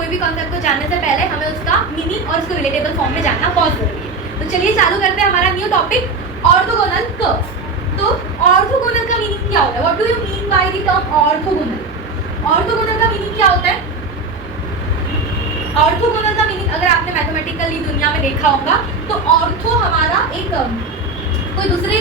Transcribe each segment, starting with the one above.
कोई भी कॉन्सेप्ट को जानने से पहले हमें उसका मीनिंग और उसको रिलेटेबल फॉर्म में जानना बहुत जरूरी है। तो चलिए चालू करते हैं हमारा न्यू टॉपिक ऑर्थोगोनल कर्व्स। तो ऑर्थोगोनल का मीनिंग क्या होता है? What do you mean by the term orthogonal? Orthogonal का मीनिंग क्या होता है? ऑर्थोगोनल का मीनिंग अगर आपने मैथमेटिकली दुनिया में देखा होगा तो ऑर्थो हमारा एक कोई दूसरी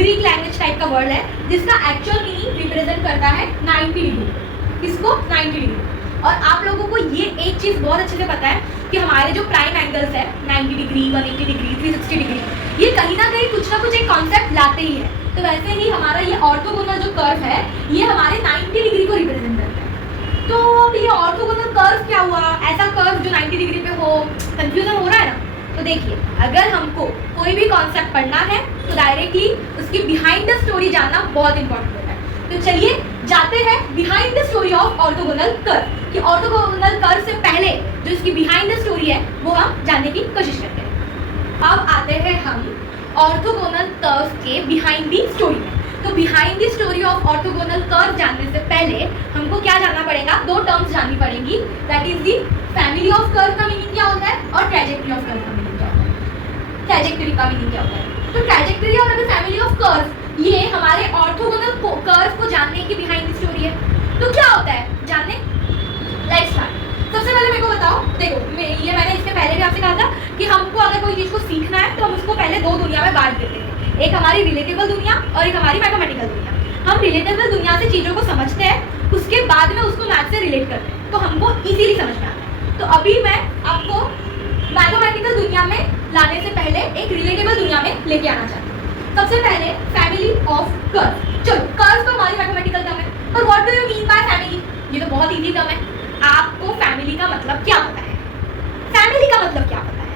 ग्रीक लैंग्वेज टाइप का वर्ड है जिसका एक्चुअल मीनिंग रिप्रेजेंट करता है 90 डिग्री। इसको 90 डिग्री। और आप लोगों को ये एक चीज़ बहुत अच्छे से पता है कि हमारे जो प्राइम एंगल्स है 90 डिग्री, 180 डिग्री, 360 डिग्री, ये कहीं ना कहीं कुछ ना कुछ एक कॉन्सेप्ट लाते ही है। तो वैसे ही हमारा ये ऑर्थोगोनल जो कर्व है ये हमारे 90 डिग्री को रिप्रेजेंट करता है। तो अब ये ऑर्थोगोनल कर्व क्या हुआ? ऐसा कर्व जो 90 डिग्री पे हो, कंफ्यूजन हो रहा है ना? तो देखिए, अगर हमको कोई भी कॉन्सेप्ट पढ़ना है तो डायरेक्टली उसकी बिहाइंड द स्टोरी जानना बहुत इंपॉर्टेंट होता है। तो चलिए जाते हैं behind the story of orthogonal curve, कि ऑर्थोगोनल कर्व से पहले जो इसकी बिहाइंड द स्टोरी है वो हम जानने की कोशिश करते हैं। अब आते हैं हम ऑर्थोगोनल कर्व के बिहाइंड द स्टोरी में। तो behind the story of orthogonal curve जानने से पहले हमको क्या जानना पड़ेगा? दो टर्म्स जाननी पड़ेंगी, that is the family of curve का मीनिंग क्या होता है और ट्रैजेक्टरी ऑफ कर्व का मीनिंग क्या होता है। ट्रैजेक्टरी का मीनिंग क्या होता है? तो ट्रैजेक्टरी और फैमिली ऑफ कर्व ये हमारे ऑर्थोगोनल कर्व को जानने की बिहाइंड द स्टोरी है। तो क्या होता है जानने? Let's start. सबसे पहले मेरे को बताओ, देखो ये मैंने इससे पहले भी आपसे कहा था कि हमको अगर कोई चीज़ को सीखना है तो हम उसको पहले दो दुनिया में बांट देते हैं, एक हमारी रिलेटेबल दुनिया और एक हमारी मैथमेटिकल दुनिया। हम रिलेटेबल दुनिया से चीज़ों को समझते हैं, उसके बाद में उसको मैथ से रिलेट करते हैं, तो हमको इजीली समझ में आता है। तो अभी मैं आपको मैथमेटिकल दुनिया में लाने से पहले एक रिलेटेबल दुनिया में लेके आना चाहती हूँ। सबसे पहले फैमिली ऑफ कर्व। चलो, कर्व तो हमारी मैथमेटिकल टर्म है, पर what do you mean by family? ये तो बहुत इजी टर्म है। आपको फैमिली का मतलब क्या पता है? फैमिली का मतलब क्या पता है?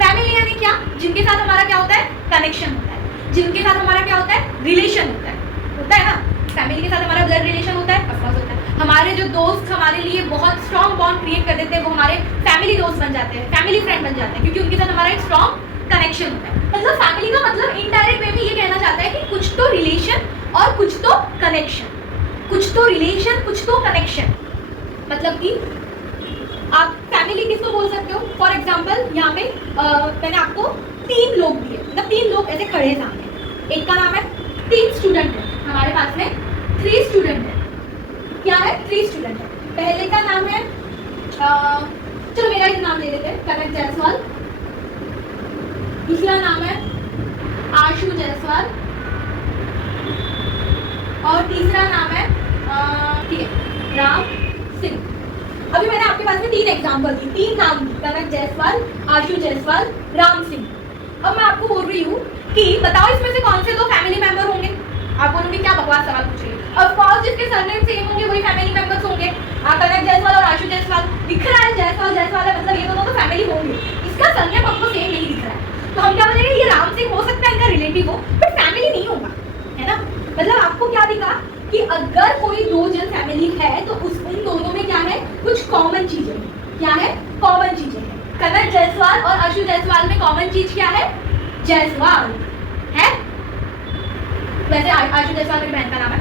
फैमिली यानी क्या? जिनके साथ हमारा क्या होता है? कनेक्शन होता है। जिनके साथ हमारा क्या होता है? रिलेशन होता है ना? फैमिली के साथ हमारा ब्लड रिलेशन होता है, ऑफ कोर्स होता है। हमारे जो दोस्त हमारे लिए बहुत स्ट्रॉन्ग बॉन्ड क्रिएट कर देते हैं वो हमारे फैमिली दोस्त बन जाते हैं, फैमिली फ्रेंड बन जाते हैं, क्योंकि उनके साथ हमारा एक स्ट्रॉन्ग कनेक्शन होता है। मतलब फैमिली का मतलब इनडायरेक्ट वे में ये कहना चाहता है कि कुछ तो रिलेशन और कुछ तो कनेक्शन, कुछ तो रिलेशन कुछ तो कनेक्शन। मतलब कि आप फैमिली किसको बोल सकते हो? फॉर एग्जाम्पल यहाँ पे मैंने आपको 3 लोग दिए, मतलब 3 लोग ऐसे खड़े हैं सामने। एक का नाम है 3 स्टूडेंट है, हमारे पास में 3 स्टूडेंट है। क्या है? 3 स्टूडेंट है। पहले का नाम है चलो मेरा ही नाम ले लेते हैं, कनक जायसवाल। दूसरा नाम है आशु जायसवाल और तीसरा नाम है राम सिंह। अभी मैंने आपके पास में 3 एग्जाम्पल दी, 3 नाम दी, कनक जायसवाल, आशु जायसवाल, राम सिंह। अब मैं आपको बोल रही हूँ कि बताओ इसमें से कौन से 2 फैमिली मेंबर होंगे? आप बोलोगे क्या बकवास सवाल पूछ रही है? ऑफ कोर्स जिसके सरनेम सेम होंगे वही फैमिली मेंबर्स होंगे। कनक जायसवाल और आशु जायसवाल दिख रहा है, जायसवाल जायसवाल है, मतलब ये दोनों तो फैमिली होंगे। इसका सरनेम हमको सेम नहीं दिख रहा है, तो हम क्या बोलेंगे? ये राम सिंह हो सकता है इनका रिलेटिव हो, बट फैमिली नहीं होगा, है ना? मतलब आपको क्या दिखा कि अगर कोई 2 जन फैमिली है तो उन दोनों में क्या है? कुछ कॉमन चीजें। क्या है? कॉमन चीजें हैं। कनक जायसवाल और आशु जायसवाल में कॉमन चीज क्या है? जायसवाल है। वैसे आशु जायसवाल मेरी बहन का नाम है।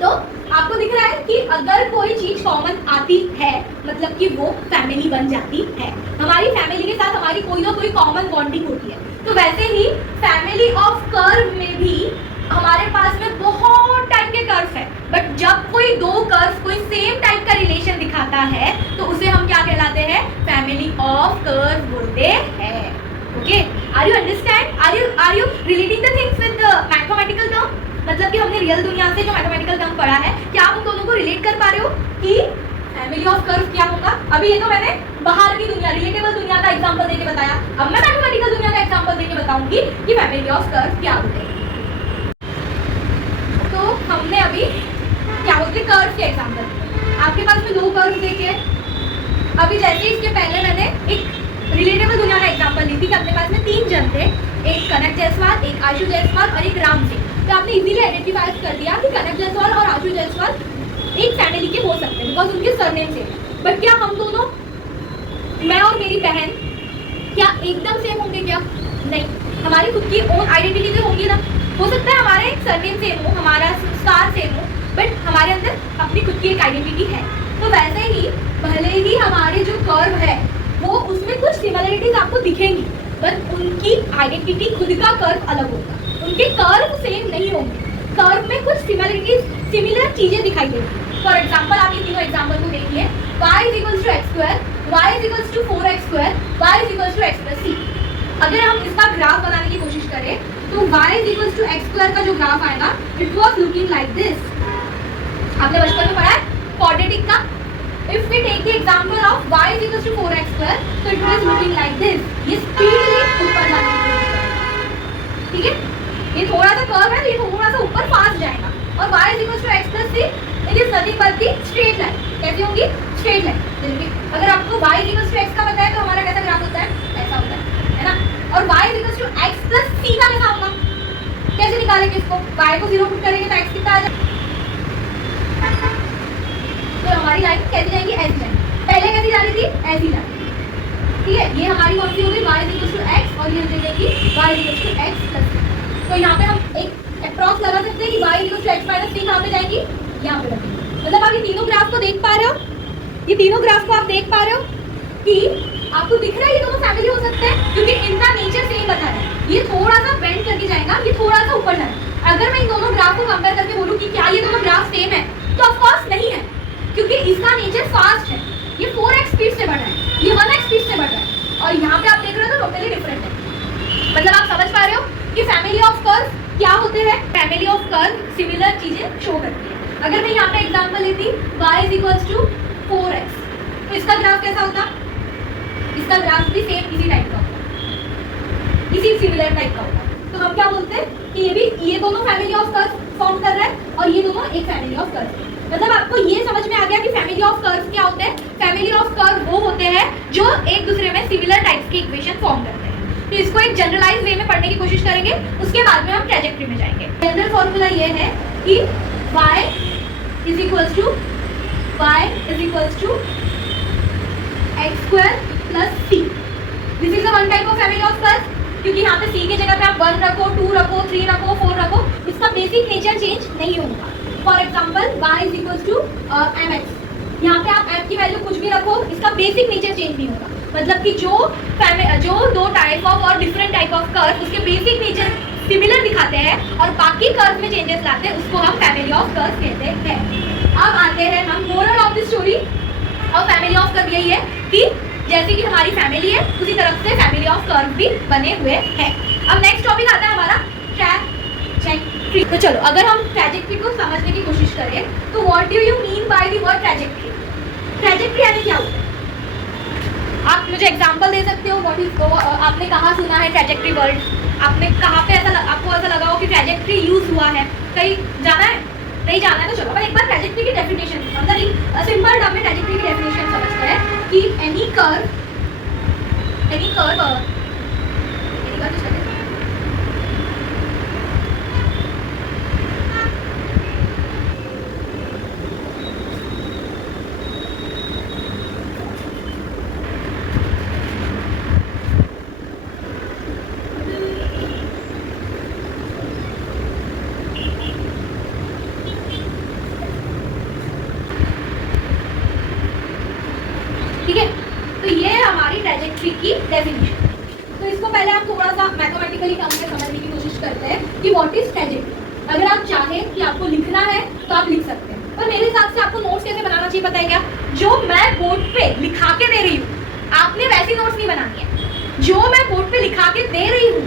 तो आपको दिख रहा है कि अगर कोई चीज कॉमन आती है मतलब कि वो फैमिली बन जाती है। हमारी फैमिली के साथ हमारी कोई ना कोई कॉमन बॉन्डिंग होती है। तो वैसे ही फैमिली ऑफ कर्व में भी हमारे पास में बहुत टाइप के कर्व है, बट जब कोई 2 कर्व कोई सेम टाइप का रिलेशन दिखाता है तो उसे हम क्या कहलाते हैं? फैमिली ऑफ कर्व बोलते हैं। Okay, are you understand? Are you relating the things with the mathematical term? मतलब कि हमने रियल दुनिया से जो मैथमेटिकल टर्म पढ़ा है, क्या आप उन दोनों को रिलेट कर पा रहे हो कि फैमिली ऑफ कर्व क्या होगा? अभी ये तो मैंने बाहर की दुनिया, रिलेटेबल दुनिया का एग्जांपल देके बताया। अब मैं मैथमेटिकल दुनिया का एग्जांपल देके बताऊंगी कि फैमिली ऑफ कर्व क्या होते हैं। तो हमने अभी क्या होते हैं? कर्व के एग्जांपल। आपके पास में 2 कर्व देखे। अभी जैसे इसके पहले मैंने एक रिलेटेबल दुनिया का एग्जांपल दी थी कि अपने पास में 3 जन थे, एक कनक जायसवाल, एक आशु जायसवाल और एक राम सिंह। तो आपने इजीली आइडेंटिफाई कर दिया कि कनक जायसवाल और आशु जायसवाल एक फैमिली के हो सकते हैं बिकॉज उनके सरनेम सेम है। बट क्या हम दोनों, मैं और मेरी बहन, क्या एकदम सेम होंगे? क्या नहीं, हमारी खुद की ओन आइडेंटिटी तो होंगी ना। हो सकता है हमारे सरनेम सेम हो, हमारा स्टार सेम हो, बट हमारे अंदर अपनी खुद की एक आइडेंटिटी है। तो वैसे ही भले ही हमारे जो कर्व है वो उसमें कुछ सिमिलरिटीज आपको दिखेंगी, बट उनकी आइडेंटिटी खुद का कर्व अलग होगा, उनके कर्व सेम नहीं होंगे, कर्व में कुछ सिमिलर चीजें दिखाई देंगी। फॉर एग्जाम्पल आप ये तीनों एग्जाम्पल को देखिए, y is equals to x square, y is equals to 4x square, y is equals to x plus c। अगर हम इसका ग्राफ बनाने की कोशिश करें तो y is equals to x square का जो ग्राफ आएगा it was looking like this. आपने बचपन में पढ़ा है क्वाड्रेटिक का। If we take the example of y is equals to 4x square तो it was looking like this. ये स्पीडली ऊपर जाने की कोशिश करेगा, ठीक है। ये थोड़ा सा कर्व है तो ये थोड़ा सा ऊपर फास्ट जाएगा, और y is equals to x plus c it is nothing but the straight line. कैसी होंगी? Straight line. जैसे अगर आपको y is equals to x का पता है तो हमारा कैसा ग्राफ होता है? ऐसा होता है ना। और y is equals to x plus c का कैसा होगा? कैसे निकालेंगे इसको? y को 0 पुट करेंगे तो x कितना आ जाएगा? तो हमारी लाइन कैसी जाएगी? ऐसी जाएगी। पहले कैसी जा रही थी? ऐसी जा रही थी, ठीक है। ये हमारी कौन सी होगी? y is equals to x, और ये हो जाएगी y is equals to x plus c। तो यहाँ पे हम एक अप्रॉक्स लगा सकते हैं कि y equals to x minus c कहाँ पे जाएगी? यहाँ पे लगेगी। मतलब आप ये तीनों ग्राफ को देख पा रहे हो, ये तीनों ग्राफ को आप देख पा रहे हो कि आपको दिख रहा है ये दोनों फैमिली हो सकते हैं, क्योंकि इनका नेचर सेम बता रहा है। ये थोड़ा सा बेंड करके जाएगा, ये थोड़ा सा ऊपर जाएगा। अगर मैं इन दोनों ग्राफ को कंपेयर करके बोलूँ कि क्या ये दोनों ग्राफ सेम है, तो ऑफ कोर्स नहीं है, क्योंकि इसका नेचर फास्ट है, ये 4x स्पीड से बढ़ रहा है, ये 1x स्पीड से बढ़ रहा है, और यहाँ पे आप देख रहे हो तो टोटली डिफरेंट है। मतलब आप समझ पा रहे हो कि फैमिली ऑफ कर्व क्या होते हैं? फैमिली ऑफ कर्व सिमिलर चीजें शो करती है। अगर मैं यहाँ पे एग्जांपल लेती y is equals to 4x, तो इसका ग्राफ कैसा होता? इसका ग्राफ भी सेम इसी टाइप का होता, इसी सिमिलर टाइप का होता। तो हम क्या बोलते हैं कि ये दोनों फैमिली ऑफ कर्व फॉर्म कर रहा है, और ये दोनों एक फैमिली ऑफ कर्व। मतलब आपको ये समझ में आ गया कि फैमिली ऑफ कर्व क्या होते हैं? फैमिली ऑफ कर्व वो होते हैं जो एक दूसरे में सिमिलर टाइप्स की इक्वेशन फॉर्म करते हैं। तो इसको एक जनरलाइज वे में पढ़ने की कोशिश करेंगे, उसके बाद में हम ट्रैजेक्टरी में जाएंगे। जनरल फॉर्मूला ये है कि y is equals to x square plus c। This is the one type of family of curve, क्योंकि यहाँ पे c की जगह पे आप 1 रखो, 2 रखो, 3 रखो, 4 रखो, इसका बेसिक नेचर चेंज नहीं होगा। For example y is equals to mx, यहाँ पे आप m की वैल्यू कुछ भी रखो, इसका बेसिक नेचर चेंज नहीं होगा। मतलब कि जो दो टाइप ऑफ और डिफरेंट टाइप ऑफ कर्व उसके बेसिक नेचर सिमिलर दिखाते हैं और बाकी कर्व में चेंजेस लाते हैं, उसको हम फैमिली ऑफ कर्व कहते हैं। अब आते हैं हम मोरल ऑफ द स्टोरी। और फैमिली ऑफ कर्व यही है कि जैसे कि हमारी फैमिली है उसी तरफ से फैमिली ऑफ कर्व भी बने हुए हैं। अब नेक्स्ट टॉपिक आता है हमारा ट्रैजेक्टरी। तो चलो अगर हम ट्रैजेक्टरी को समझने की कोशिश करें तो what do you mean by the word trajectory? Trajectory यानी क्या होता है? आप मुझे एग्जांपल दे सकते हो? व्हाट इज आपने कहाँ सुना है ट्रैजेक्टरी वर्ड? आपने कहाँ पे आपको ऐसा लगा हो कि ट्रैजेक्टरी यूज हुआ है? कहीं जाना है? नहीं जाना है तो चलो पर एक बार ट्रैजेक्टरी की डेफिनेशन, मतलब सिंपल टर्म में ट्रैजेक्टरी की डेफिनेशन समझते हैं कि एनी कर्व ट्रैजेक्टरी की डेफिनेशन। तो इसको पहले हम थोड़ा सा मैथमेटिकली टर्म में समझने की कोशिश करते हैं कि व्हाट इज ट्रैजेक्टरी। अगर आप चाहें कि आपको लिखना है तो आप लिख सकते हैं, पर मेरे हिसाब से आपको नोट्स कैसे बनाना चाहिए पता है क्या? जो मैं बोर्ड पे लिखा के दे रही हूँ आपने वैसी नोट्स नहीं बनानी है। जो मैं बोर्ड पे लिखा के दे रही हूँ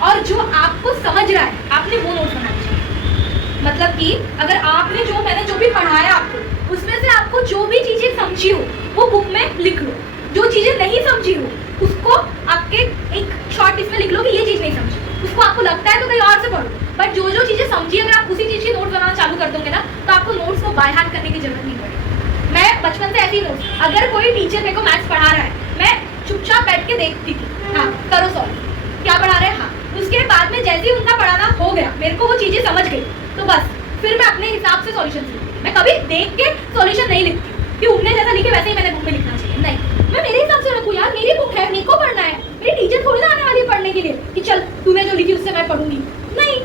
और जो आपको समझ रहा है आपने वो नोट्स बनानी चाहिए। मतलब कि अगर आपने मैंने जो भी पढ़ाया आपको उसमें से आपको जो भी चीजें समझी हो वो बुक में लिख लो, जो चीजें नहीं समझी हो उसको आपके एक शॉर्ट इसमें लिख लो कि ये चीज नहीं समझी। उसको आपको लगता है तो कहीं और से पढ़ो, बट जो चीजें समझी अगर आप उसी चीज की नोट्स बनाना चालू कर दोगे ना तो आपको नोट्स को बाय हार्ट करने की जरूरत नहीं पड़ेगी। मैं बचपन से ऐसी नोट्स, अगर कोई टीचर मेरे को मैथ्स पढ़ा रहा है मैं चुपचाप बैठ के देखती थी, हाँ करो सॉल्व, क्या पढ़ा रहे हैं, हाँ। उसके बाद में जैसे ही उनका पढ़ाना हो गया मेरे को वो चीजें समझ गई तो बस फिर मैं अपने हिसाब से सॉल्यूशन लिखती। मैं कभी देख के सॉल्यूशन नहीं लिखती कि उनने जैसा लिखे वैसे ही मैंने बुक में लिखना चाहिए, नहीं। मैं मेरे हिसाब से रखूँ यार, मेरी बुक है, मेरे को पढ़ना है, मेरी टीचर थोड़ी ना आने वाली है पढ़ने के लिए कि चल तूने जो लिखी उससे मैं पढ़ूंगी, नहीं।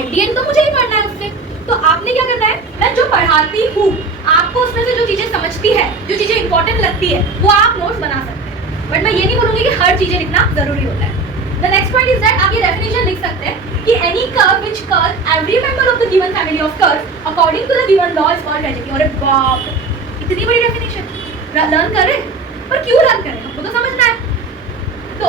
एट द एंड तो मुझे ही पढ़ना है उससे। तो आपने क्या करना है, मैं जो पढ़ाती हूँ आपको उसमें से जो चीजें समझ लगती है वो आप नोट्स बना सकते हैं, बट मैं ये नहीं बोलूँगी कि हर चीज़ें लिखना जरूरी होता है। The next point is that आप ये डेफिनेशन लिख सकते हैं कि any curve which curve every member of the given family of curve according to the given law is called trajectory. अरे बाप, इतनी बड़ी डेफिनेशन लर्न करें, पर क्यों लर्न करें, हमको तो समझना है। तो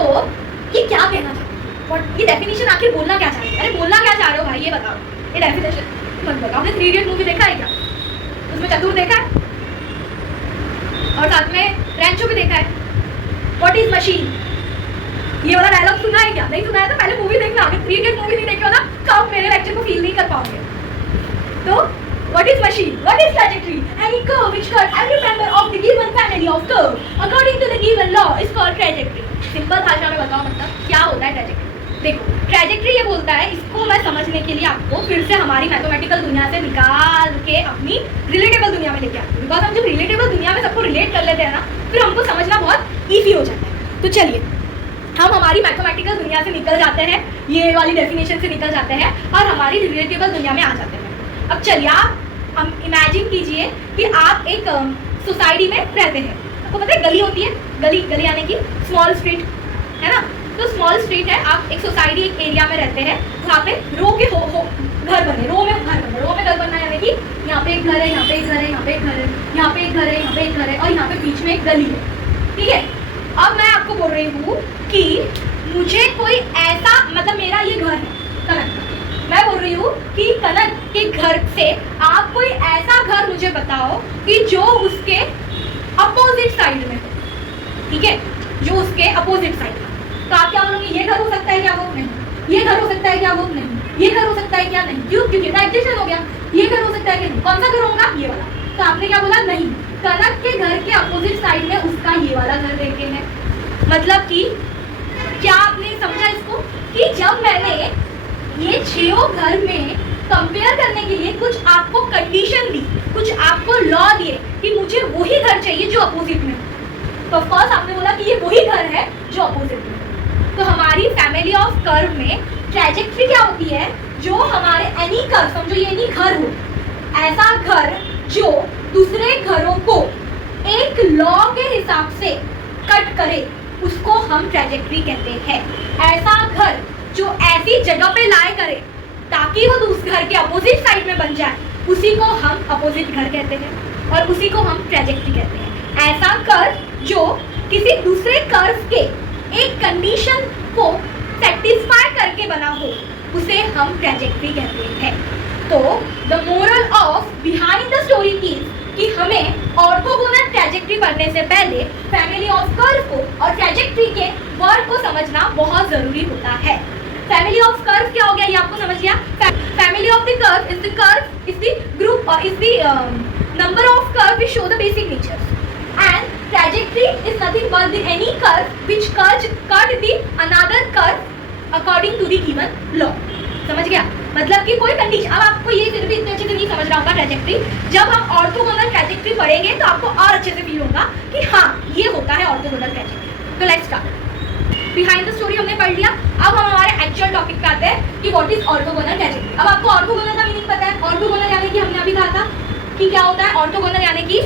ये क्या कहना चाहते हैं और ये डेफिनेशन आखिर बोलना क्या चाहते हैं? अरे बोलना क्या चाह रहे हो भाई, ये बताओ। ये डेफिनेशन मत बताओ। आपने 3 इडियट मूवी देखा है क्या? उसमें चतुर देखा है और साथ में रैंचो भी देखा है। व्हाट इज मशीन, ये वाला डायलॉग सुना है क्या? नहीं सुना है तो पहले मूवी देखना। अगर 3 इडियट मूवी नहीं देखी हो ना तो आप मेरे लेक्चर को फील नहीं कर पाओगे। तो what is machine, what is trajectory, any curve which curves every member of the given family of curve according to the given law is called trajectory। Simple भाषा में बताओ मतलब क्या होता है ट्रेजेक्टरी। देखो ट्रेजेक्टरी ये बोलता है, इसको मैं समझने के लिए आपको फिर से हमारी मैथमेटिकल दुनिया से निकाल के अपनी रिलेटेबल दुनिया में लेके आते हैं। बिकॉज हम जब रिलेटेबल दुनिया में सबको रिलेट कर लेते हैं ना, फिर हमको समझना बहुत ईजी हो जाता है। तो चलिए हम हमारी मैथमेटिकल दुनिया से निकल जाते हैं, ये वाली डेफिनेशन से निकल जाते हैं और हमारी रिलेटेबल दुनिया में आ जाते हैं। अब चलिए आप हम इमेजिन कीजिए कि आप एक सोसाइटी में रहते हैं। आपको पता है गली होती है, गली यानी कि स्मॉल स्ट्रीट है ना। तो स्मॉल स्ट्रीट है, आप एक सोसाइटी एक एरिया में रहते हैं, वहाँ पे रो के घर बने, रो में घर बनना यानी कि यहाँ पे एक घर है, यहाँ पे एक घर है, यहाँ पे एक घर है, यहाँ पे एक घर है, यहाँ पे एक घर है और यहाँ पे बीच में एक गली है। ठीक है, अब मैं आपको बोल रही हूँ कि मुझे कोई ऐसा मतलब मेरा ये घर है कनक, मैं बोल रही हूँ कि कनक के घर से आप कोई ऐसा घर मुझे बताओ कि जो उसके अपोजिट साइड में, ठीक है, जो उसके अपोजिट साइड में। तो आप क्या बोलोगे, ये घर हो सकता है क्या? वो नहीं। ये घर हो सकता है क्या? वो नहीं। ये घर हो सकता है क्या? नहीं। क्यों? क्योंकि एडजस्टेशन हो गया। ये घर हो सकता है क्या? नहीं। कौन सा घर होगा? ये वाला। तो आपने क्या बोला? नहीं, कनक के घर के अपोजिट साइड में उसका ये वाला घर देखे हैं। मतलब कि क्या आपने समझा इसको कि जब मैंने ये 6 घर में कंपेयर करने के लिए कुछ आपको कंडीशन दी, कुछ आपको लॉ दिए कि मुझे वही घर चाहिए जो अपोजिट में, तो ऑफ कोर्स आपने बोला कि ये वही घर है जो अपोजिट में। तो हमारी फैमिली ऑफ कर्व में ट्रेजेक्टरी क्या होती है? जो हमारे एनी कर्व, समझो ये एनी घर हो, ऐसा घर जो दूसरे घरों को एक लॉ के हिसाब से कट करे, उसको हम ट्रेजेक्टरी कहते हैं। ऐसा घर जो ऐसी जगह पे लाए करे ताकि वो दूसरे घर के अपोजिट साइड में बन जाए, उसी को हम अपोजिट घर कहते हैं और उसी को हम ट्रेजेक्टरी कहते हैं। ऐसा कर्व जो किसी दूसरे कर्व के एक कंडीशन को सेटिस्फाई करके बना हो, उसे हम ट्रेजेक्टरी कहते हैं। तो the moral of behind the story is कि हमें ऑर्थोगोनल ट्रेजेक्टरी पढ़ने से पहले फैमिली ऑफ कर्व को और ट्रेजेक्टरी के वर्ड को समझना बहुत जरूरी होता है। फैमिली ऑफ कर्व क्या हो गया, ये आपको समझ गया। Family of the curve is the group और is the number of curve which show the basic natures, and trajectory is nothing but the any curve which cut the another curve according to the given law। समझ गया? मतलब कि कोई condition, अब आपको ये फिर भी इतने अच्छे से नहीं समझ रहा होगा ट्रेजेक्टरी, जब हम ऑर्थोगोनल ट्रेजेक्टरी पढ़ेंगे तो आपको और अच्छे से फील होगा कि हाँ ये होता है ऑर्थोगोनल ट्रेजेक्टरी। तो let's start. Behind the story हमने पढ़ लिया, अब हम हमारे एक्चुअल टॉपिक पे आते हैं कि व्हाट इज ऑर्थोगोनल ट्रेजेक्टरी। अब आपको ऑर्थोगोनल का मीनिंग पता है। ऑर्थोगोनल यानी कि हमने अभी कहा था कि क्या होता है ऑर्थोगोनल, यानी कि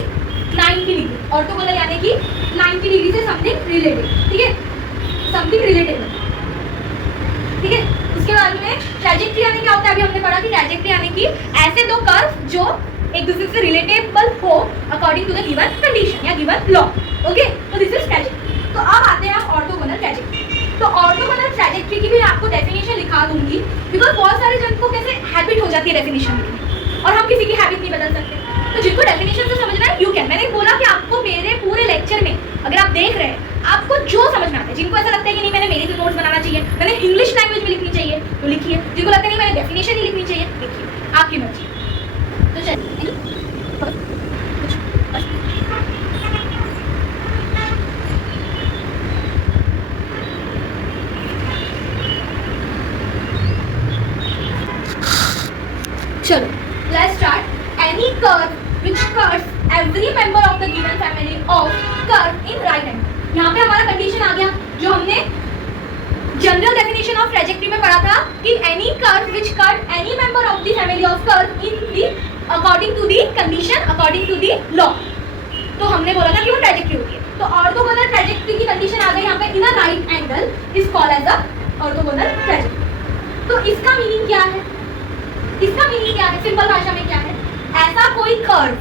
90 डिग्री। ऑर्थोगोनल यानी कि 90 डिग्री से समथिंग रिलेटेड, ठीक है, समथिंग रिलेटेबल, ठीक है। उसके बाद में ट्रेजेक्टरी यानी क्या होता है, अभी हमने पढ़ा कि ट्रेजेक्टरी यानी कि ऐसे दो कर्व जो एक दूसरे से रिलेटेबल हो according to the given condition या गिवन लॉ। ओके, तो दिस इज ट्रेजेक्टरी। तो अब आते हैं हम ऑर्थोगोनल ट्रेजेक्टरी। तो ऑर्थोगोनल ट्रेजेक्टरी की भी मैं आपको डेफिनेशन लिखा दूंगी, बिकॉज बहुत सारे जन को कैसे हैबिट हो जाती है डेफिनेशन लिखने, और हम किसी की हैबिट नहीं बदल सकते। तो जिनको डेफिनेशन से समझना है यू कैन। मैंने बोला कि आपको मेरे पूरे लेक्चर में अगर आप देख रहे हैं, आपको जो समझ में आता है, जिनको ऐसा लगता है कि नहीं मैंने मेरी तो नोट्स बनाना चाहिए, मैंने इंग्लिश लैंग्वेज में लिखनी चाहिए तो लिखिए, जिनको लगता है नहीं मैंने डेफिनेशन ही लिखनी चाहिए लिखिए, आपकी मर्जी। तो चलिए चलो let's start. Any curve which curves every member of the given family of curve in right angle। यहाँ पे हमारा कंडीशन आ गया जो हमने जनरल डेफिनेशन ऑफ ट्रेजेक्टरी में पढ़ा था कि any curve which cut any member of the family of curve in the according to the condition according to the law। तो हमने बोला था कि वो ट्रेजेक्टरी होती है। तो ऑर्थोगोनल ट्रैजेक्टरी की कंडीशन आ गई यहाँ पे, in a right angle is called as a orthogonal trajectory. तो इसका मीनिंग क्या है? इसका मीनिंग क्या है? सिंपल भाषा में क्या है? ऐसा कोई कर्व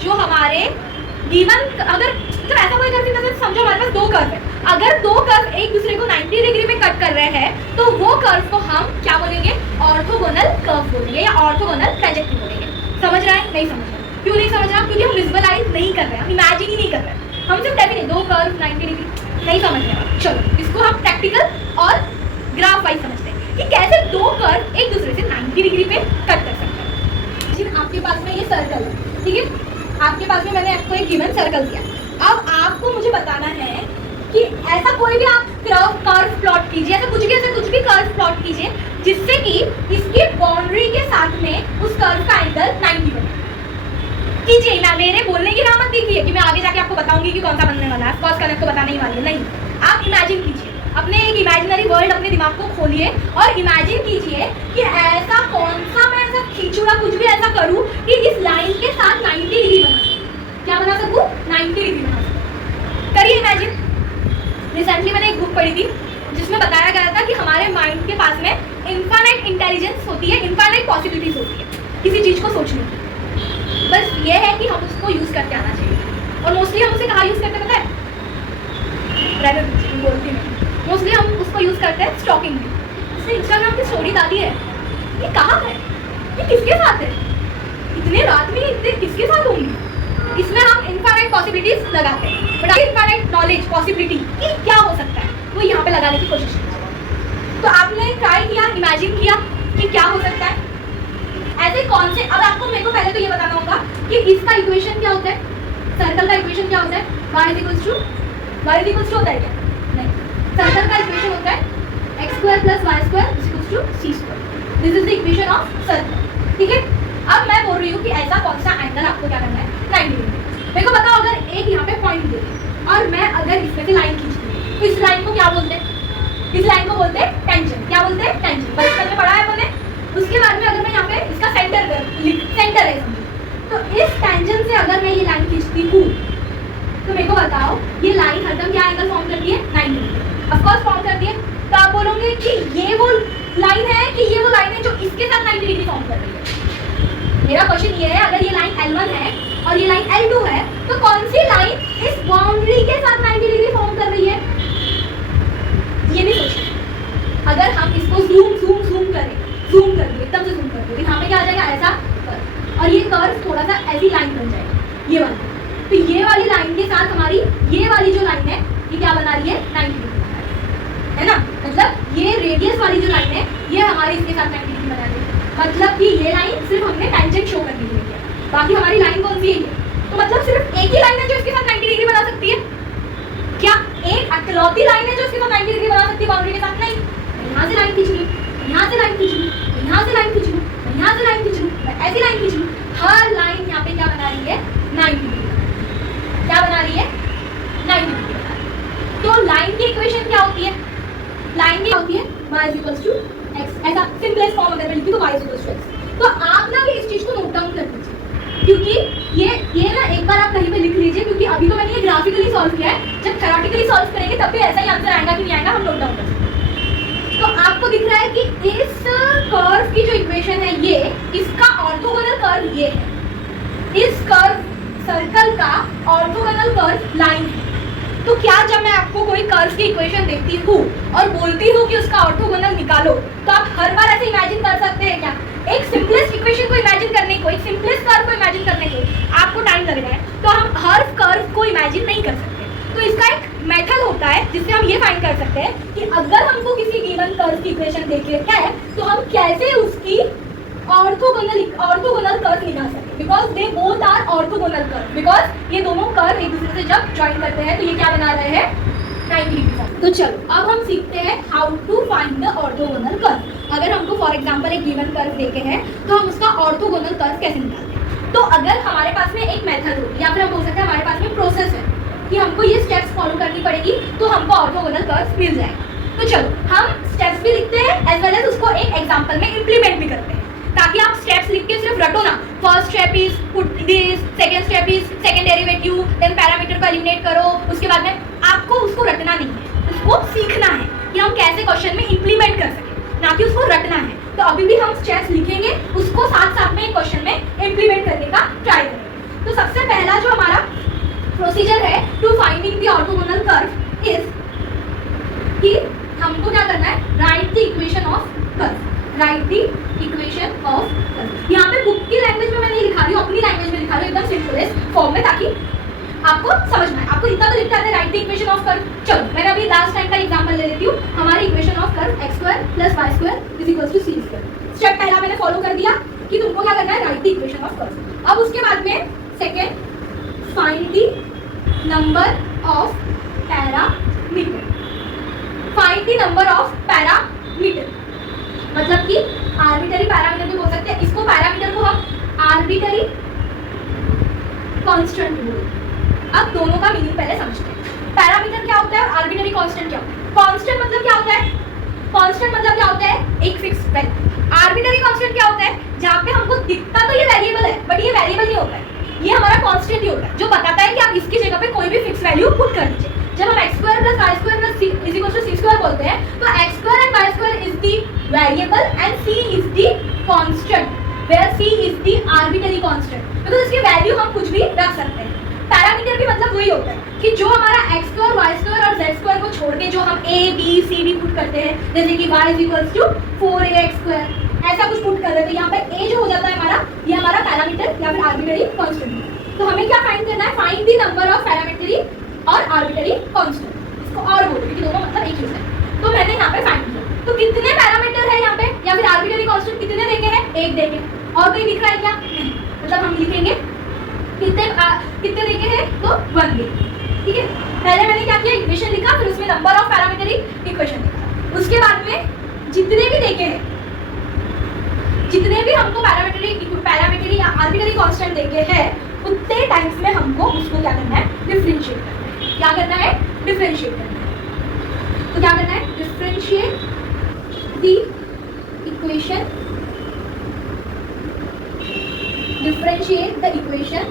जो हमारे गिवन, अगर तो ऐसा कोई कर्व नहीं, समझो हमारे पास दो कर्व है, अगर दो कर्व एक दूसरे को 90 डिग्री में कट कर रहे हैं तो वो कर्व को हम क्या बोलेंगे? ऑर्थोगोनल कर्व बोलेंगे या ऑर्थोगोनल ट्रैजेक्टरी बोलेंगे। समझ रहा है? नहीं समझ रहा? क्यों नहीं समझ रहा? क्योंकि हम विजुअलाइज नहीं कर रहे हैं, हम इमेजिन ही नहीं कर रहे हैं, हम सिर्फ डेफिनेट दो कर्व 90 डिग्री नहीं समझ रहे हैं। चलो इसको हम प्रैक्टिकल और ग्राफ वाइज समझते हैं कि कैसे दो कर्व एक दूसरे से 90 डिग्री पे कट कर सकते हैं। जिन आपके पास में ये सर्कल है, ठीक है, आपके पास में मैंने आपको एक गिवन सर्कल दिया, अब आपको मुझे बताना है कि ऐसा कोई भी आप कर्व प्लॉट कीजिए, ऐसा कुछ भी कर्व प्लॉट कीजिए जिससे कि इसकी बाउंड्री के साथ में उस कर्व का एंगल 90 बने। कीजिए ना, मेरे बोलने की राह मत दीजिए कि मैं आगे जाके आपको बताऊंगी कि कौन सा बनने वाला है, कॉस कनेक्ट को बताने ही वाली है, नहीं। आप इमेजिन कीजिए, अपने एक इमेजिनरी वर्ल्ड अपने दिमाग को खोलिए और इमेजिन कीजिए कि ऐसा कौन सा मैं ऐसा खींचूंगा, कुछ भी ऐसा करूं कि इस लाइन के साथ 90 डिग्री बना सकूं। क्या बना सकूं? 90 डिग्री बना सकूं। करिए इमेजिन। रिसेंटली मैंने एक बुक पढ़ी थी जिसमें बताया गया था कि हमारे माइंड के पास में इनफाइनाइट इंटेलिजेंस होती है, इनफाइनाइट पॉसिबिलिटीज होती है किसी चीज को सोचने की। बस ये है कि हम उसको यूज करके आना चाहिए। और मोस्टली हम उसे कहाँ यूज करते पता है? बोलती नहीं, मोस्टली हम उसको यूज करते हैं स्टॉकिंग में। उसने इंस्टाग्राम की स्टोरी डाली है, ये कहाँ है, ये किसके साथ है, इतने रात में इतने किसके साथ होंगी। इसमें हम इनफाइनाइट पॉसिबिलिटीज लगाते हैं, बट इनफाइनाइट नॉलेज पॉसिबिलिटी कि क्या हो सकता है वो यहाँ पे लगाने की कोशिश की। तो आपने ट्राई किया, इमेजिन किया कि क्या हो सकता है। ऐसे कौन से, अब आपको मेरे को पहले तो ये बताना होगा कि इसका इक्वेशन क्या होता है, सर्कल का इक्वेशन क्या होता है? y इक्वल्स टू होता है क्या? नहीं, सर्कल का इक्वेशन होता है x² + y² = c²। This is the equation of circle, ठीक है। अब मैं बोल रही हूँ कि ऐसा कौन सा एंगल आपको क्या करना है? 90 डिग्री। मेरे को बताओ, अगर एक यहाँ पे पॉइंट दे और मैं अगर इसमें से लाइन खींचती हूँ तो इस लाइन को क्या बोलते हैं? इस लाइन को बोलते हैं टेंजेंट। क्या बोलते हैं? टेंजेंट। बचपन में पढ़ा है आपने। उसके बाद में अगर मैं यहाँ पे इसका सेंटर है समझो, तो इस टेंजेंट से अगर मैं ये लाइन खींचती हूँ तो मेरे को बताओ ये लाइन हरदम क्या एंगल फॉर्म करती है? 90 डिग्री। ऑफ कोर्स फॉर्म करती है। तो आप बोलोगे कि ये वो लाइन है कि ये वो लाइन है जो इसके साथ 90 डिग्री फॉर्म कर रही है। मेरा क्वेश्चन ये है, अगर ये लाइन L1 है और ये लाइन L2 है तो कौन सी लाइन इस बाउंड्री के साथ 90 डिग्री फॉर्म कर रही है? ये नहीं सोचना। अगर हम इसको जूम करें, जूम कर दिए, एकदम से जूम कर दिए, यहाँ पे क्या आ जाएगा? ऐसा कर्व, और ये कर्व थोड़ा सा ऐसी लाइन बन जाएगी, ये वाली। तो ये वाली लाइन के साथ हमारी ये वाली जो लाइन है ये क्या बना रही है? 90 डिग्री बना रही है ना। मतलब ये रेडियस वाली जो लाइन है ये हमारी इसके साथ 90 डिग्री बना रही है। मतलब कि ये लाइन सिर्फ हमने टेंजेंट शो करने के लिए किया, बाकी हमारी लाइन कौन सी है? तो मतलब सिर्फ एक ही लाइन है जो इसके साथ 90 डिग्री बना सकती है। क्या एक अकलौती लाइन है जो इसके साथ 90 डिग्री बना सकती है बाउंड्री के साथ? नहीं। यहाँ से लाइन खींच लूँ, यहाँ से लाइन खींच लूँ, यहाँ से लाइन खींच लूँ, यहाँ से लाइन खींच लूँ, ऐसी लाइन खींच लूँ, हर लाइन यहाँ पे क्या बना रही है? 90 डिग्री। क्या बना रही है? 90 डिग्री बना रही है। तो लाइन की इक्वेशन क्या होती है? लाइन की होती है y = x। ऐसा सिंपलेस्ट फॉर्म अगर मैं लिखूं तो y = x। तो आप ना इस चीज को नोट डाउन कर लीजिए, क्योंकि ये ना एक बार आप कहीं पे लिख लीजिए, क्योंकि अभी तो मैंने ये ग्राफिकली सॉल्व किया है। जब थ्योरेटिकली सॉल्व करेंगे तब भी ऐसा ही आंसर आएगा कि नहीं आएगा, हम नोट डाउन कर सकते। तो आपको दिख रहा है कि इस कर्व की जो इक्वेशन है ये, इसका ऑर्थोगोनल कर्व ये है, इस कर्व सर्कल का ऑर्थोगोनल कर्व लाइन है। तो क्या जब मैं आपको कोई कर्व की इक्वेशन देती हूँ और बोलती हूँ कि उसका ऑर्थोगोनल निकालो, तो आप हर बार ऐसे इमेजिन कर सकते हैं क्या? एक सिंपलेस्ट इक्वेशन को इमेजिन करने को, एक सिंपलेस्ट कर्व को इमेजिन करने को आपको टाइम लग रहा है, तो हम हर कर्व को इमेजिन नहीं कर सकते। तो इसका एक मेथड होता है जिससे हम ये फाइंड कर सकते हैं कि अगर हमको किसी गिवन कर्व की इक्वेशन देखे है तो हम कैसे उसकी ऑर्थोगोनल कर्व निकाल सकते हैं, because they both are orthogonal curve. Because ये दोनों कर्व एक दूसरे से जब ज्वाइन करते हैं तो ये क्या बना रहे हैं? 90 डिग्री। तो चलो अब हम सीखते हैं how to find the orthogonal curve. अगर हमको फॉर एग्जांपल एक गिवन कर्व देखे हैं तो हम उसका ऑर्थोगोनल कर्व कैसे निकालते हैं? तो अगर हमारे पास में एक मेथड हो या फिर हम बोल सकते हैं हमारे पास में प्रोसेस है कि हमको ये स्टेप्स फॉलो करनी पड़ेगी तो हमको ऑर्थोगोनल कर्व मिल जाएगा। तो चलो हम स्टेप्स भी लिखते हैं एज वेल एज उसको एक एग्जांपल में इंप्लीमेंट भी करते हैं। ताकि आप स्टेप्स लिख के सिर्फ रटो ना। First step is put this, second step is second derivative, then parameter को एलिमिनेट करो, उसके बाद में आपको उसको रटना नहीं है, उसको सीखना है कि हम कैसे क्वेश्चन में इंप्लीमेंट कर सकें, ना कि उसको रटना है। तो अभी भी हम स्टेप्स लिखेंगे, उसको साथ साथ में क्वेश्चन में इंप्लीमेंट करने का ट्राई करेंगे। तो सबसे पहला जो हमारा प्रोसीजर है to finding the orthogonal curve is कि हमको क्या करना है, write the equation of curve, write the equation of curve. यहाँ पे बुक की लैंग्वेज में मैं नहीं लिखा रही हूँ, अपनी लैंग्वेज में लिखा रही हूँ, एकदम सिंपलेस्ट फॉर्म में, ताकि आपको समझ में आए। आपको इतना तो लिखते आते right the equation of curve. चलो मैंने अभी लास्ट टाइम का एग्जांपल ले लेती हूँ। हमारी equation of curve x² + y² = c²। Step पहला मैंने फॉलो कर दिया कि तुमको क्या करना है, write the equation of curve. अब उसके बाद में second, find the number of parameter. Find the number of parameter मतलब कि आर्बिटरी पैरामीटर भी बोल सकते हैं। इसको पैरामीटर को हम आर्बिटरी कांस्टेंट बोलते हैं। अब दोनों का मीनिंग पहले समझते हैं। पैरामीटर क्या होता है और आर्बिटरी कांस्टेंट क्या होता है। कांस्टेंट मतलब क्या होता है, कांस्टेंट मतलब क्या होता है, एक फिक्स वैल्यू। आर्बिटरी कांस्टेंट क्या होता है, जहाँ पे हमको दिखता तो ये वेरिएबल है बट ये वेरिएबल नहीं होता है, ये हमारा कांस्टेंट ही होता है, जो बताता है कि आप इसकी जगह पे कोई भी फिक्स वैल्यू पुट कर दीजिए। जब हम x² + y² = c² बोलते हैं तो x² and y² is the variable and c is the constant, where c is the arbitrary constant, because इसकी वैल्यू हम कुछ भी रख सकते हैं। पैरामीटर भी मतलब वही होता है कि जो हमारा x² y² और z² को छोड़ के जो हम a b c d put करते हैं, जैसे कि y = 4ax², ऐसा कुछ पुट कर रहे थे, यहाँ पे a जो हो जाता है हमारा, ये हमारा पैरामीटर या फिर आर्बिट्ररी कांस्टेंट। तो हमें क्या फाइंड करना है, फाइंड द नंबर ऑफ पैरामीटरी और आर्बिट्ररी कांस्टेंट। इसको और बोलते हैं कि दोनों मतलब एक ही है। तो मैंने यहाँ पे फाइंड किया, तो कितने पैरामीटर है यहाँ पे या फिर आर्बिट्ररी कांस्टेंट कितने देखे हैं, एक देखे, और कोई दिख रहा है क्या, नहीं। मतलब हम लिखेंगे कितने देखे हैं, तो 1 दे, ठीक है। पहले मैंने क्या किया, इक्वेशन लिखा, फिर उसमें नंबर ऑफ पैरामीटरी इक्वेशन लिखा। उसके बाद में जितने भी देखे हैं, जितने भी हमको पैरामीटरी या आर्बिट्ररी कांस्टेंट देखे हैं, उतने टाइम्स में हमको उसको क्या करना है, डिफरेंशिएट करना है। क्या करना है, डिफरेंशिएट करना है। तो क्या करना है, differentiate the equation, differentiate the equation,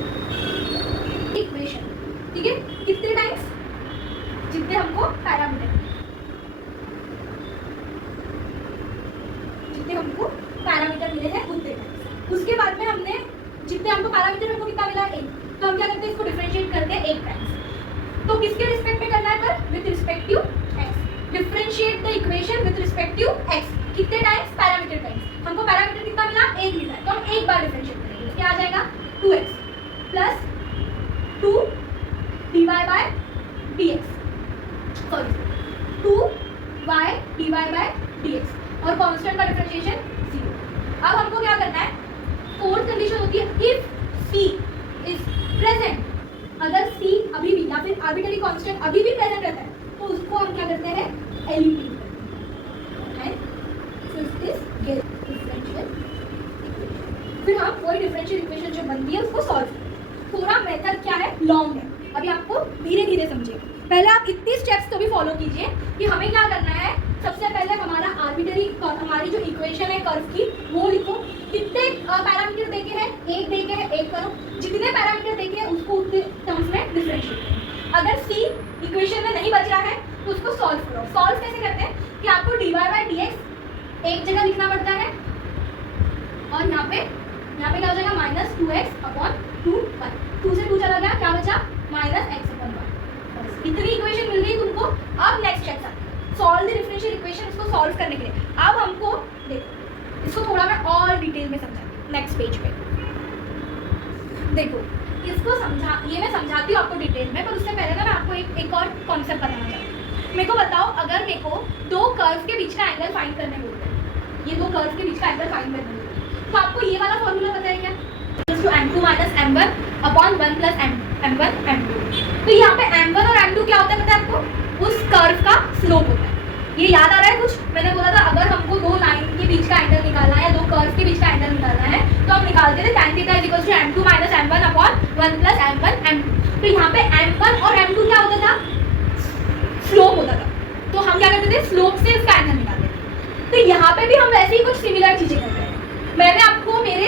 ठीक है। कितने टाइम्स, जितने हमको पैरामीटर मिले हैं उतने टाइम्स। उसके बाद में हमने जितने हमको पैरामीटर हमको कितना मिला, 1, तो हम क्या करते हैं, इसको डिफरेंशिएट करते हैं 1 टाइम्स। तो किसके रिस्पेक्ट में करना है, पर with respect to x। Differentiate the equation with respect to x, कितने टाइम्स, पैरामीटर टाइम्स। हमको पैरामीटर कितना मिला, 1 मिला है, तो हम एक बार डिफरेंशिएट करेंगे। क्या आ जाएगा, 2x + 2 dy/dx, sorry 2y dy/dx, और कांस्टेंट का डिफरेंशिएशन 0। अब हमको क्या करना है, फोर्थ कंडीशन होती है इफ c इज प्रेजेंट। अगर c अभी भी या फिर आर्बिट्ररी कांस्टेंट अभी भी प्रेजेंट रहता है, तो उसको हम क्या करते हैं, एलिमिनेट करते हैं। फिर हम वही डिफरेंशियल इक्वेशन जो बनती है उसको सॉल्व करते हैं। पूरा मेथड क्या है, लॉन्ग है, अभी आपको धीरे धीरे समझिए। पहले आप इतनी स्टेप्स तो भी फॉलो कीजिए कि हमें क्या करना है, सबसे पहले हमारा आर्बिट्ररी, हमारी जो इक्वेशन है कर्व की, वो लिखो। कितने पैरामीटर देखे हैं, 1 देखे हैं, 1 करो। जितने पैरामीटर देखे हैं उसको उतने टर्म्स में डिफरेंशिएट करो। अगर c इक्वेशन में नहीं बच रहा है तो उसको सॉल्व करो। सॉल्व कैसे करते हैं कि आपको dy/dx एक जगह लिखना पड़ता है, और यहाँ पे क्या हो जाएगा, -2x/2y। 2 से 2 चला गया, क्या बचा, -x/1। इतनी इक्वेशन मिल गई तुमको। अब नेक्स्ट स्टेप आता है, सॉल्व द डिफरेंशियल इक्वेशन। इसको सॉल्व करने के लिए अब हमको देखो, इसको थोड़ा मैं और डिटेल में समझाती हूँ। नेक्स्ट पेज पे देखो, इसको ये मैं समझाती हूँ आपको डिटेल में, पर उससे पहले ना मैं आपको एक और कॉन्सेप्ट बताना चाहती हूँ। मेरे को बताओ, अगर मेरे को 2 कर्व के बीच का एंगल फाइंड करने बोलते हैं, ये 2 कर्व के बीच का एंगल फाइंड करने बोलते हैं, तो आपको ये वाला फॉर्मूला पता है क्या, m2 - m1 1 + m1 m2। तो यहाँ पे m1 और m2 क्या होता है पता है आपको, उस कर्व का स्लोप होता है। ये याद आ रहा है कुछ, मैंने बोला था अगर हमको 2 लाइन के बीच का एंगल निकालना है, 2 कर्व के बीच का एंगल निकालना है, तो हम निकालते थे tan θ = m2 - m1 / 1 + m1 m2। तो यहाँ पे m1 और m2 क्या होता था, स्लोप होता था। तो हम क्या करते थे, स्लोप से उसका एंगल निकालते थे। तो यहाँ पे भी हम वैसे ही कुछ सिमिलर चीजें करते हैं। मैंने आपको मेरे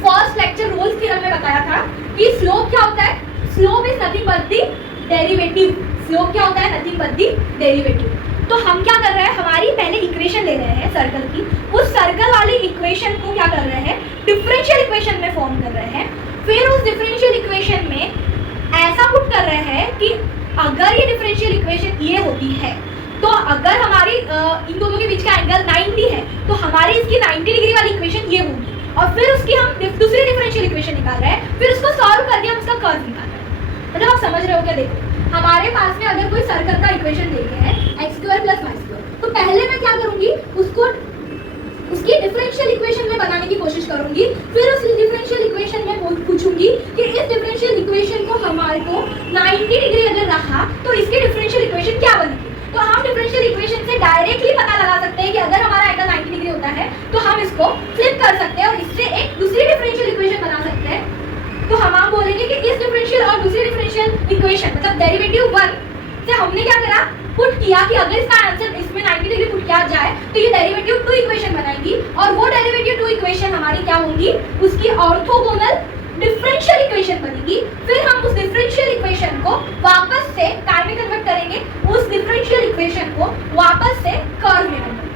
फर्स्ट लेक्चर रोल्स थ्योरम में बताया था कि स्लोप क्या होता है, slope is nothing but the derivative, slope क्या होता है, नथिंग बट द डेरिवेटिव। तो हम क्या कर रहे हैं, हमारी पहले इक्वेशन ले रहे हैं सर्कल की, उस सर्कल वाली इक्वेशन को क्या कर रहे हैं, डिफरेंशियल इक्वेशन में फॉर्म कर रहे हैं। फिर उस डिफरेंशियल इक्वेशन में ऐसा पुट कर रहे हैं कि अगर ये डिफरेंशियल इक्वेशन ये होती है तो अगर हमारी इन दोनों के बीच का एंगल 90 है तो हमारी इसकी 90 डिग्री वाली इक्वेशन ये होगी, और फिर उसकी हम दूसरी डिफरेंशियल इक्वेशन निकाल रहे हैं, फिर उसको सॉल्व करके हम उसका कर्व निकाल रहे हैं। मतलब आप समझ रहे हो क्या? देखो हमारे पास में अगर कोई सर्कल का इक्वेशन देखे है x² + y², तो पहले मैं क्या करूंगी, उसको उसकी डिफरेंशियल इक्वेशन में बनाने की कोशिश करूंगी, फिर उस डिफरेंशियल इक्वेशन में पूछूंगी कि इस डिफरेंशियल इक्वेशन को हमारे को 90 डिग्री अगर रखा तो इसकी डिफरेंशियल इक्वेशन क्या बनेगी। तो हम डिफरेंशियल इक्वेशन से डायरेक्टली पता लगा सकते हैं कि अगर हमारा एंगल 90 डिग्री होता है तो हम इसको फ्लिप कर सकते हैं और इससे एक दूसरी डिफरेंशियल इक्वेशन बना सकते हैं। तो हम बोलेंगे कि इस डिफरेंशियल और दूसरी डिफरेंशियल इक्वेशन मतलब डेरिवेटिव 1 से हमने क्या करा, पुट किया कि अगर इसका आंसर इसमें 90 डिग्री पुट किया जाए तो ये डेरिवेटिव 2 इक्वेशन बनाएगी, और वो डेरिवेटिव 2 इक्वेशन हमारी क्या होंगी, उसकी ऑर्थोगोनल डिफरेंशियल इक्वेशन बनेगी। फिर हम उस डिफरेंशियल इक्वेशन को वापस से कार में कन्वर्ट करेंगे, उस डिफरेंशियल इक्वेशन को वापस से कर्व में कन्वर्ट।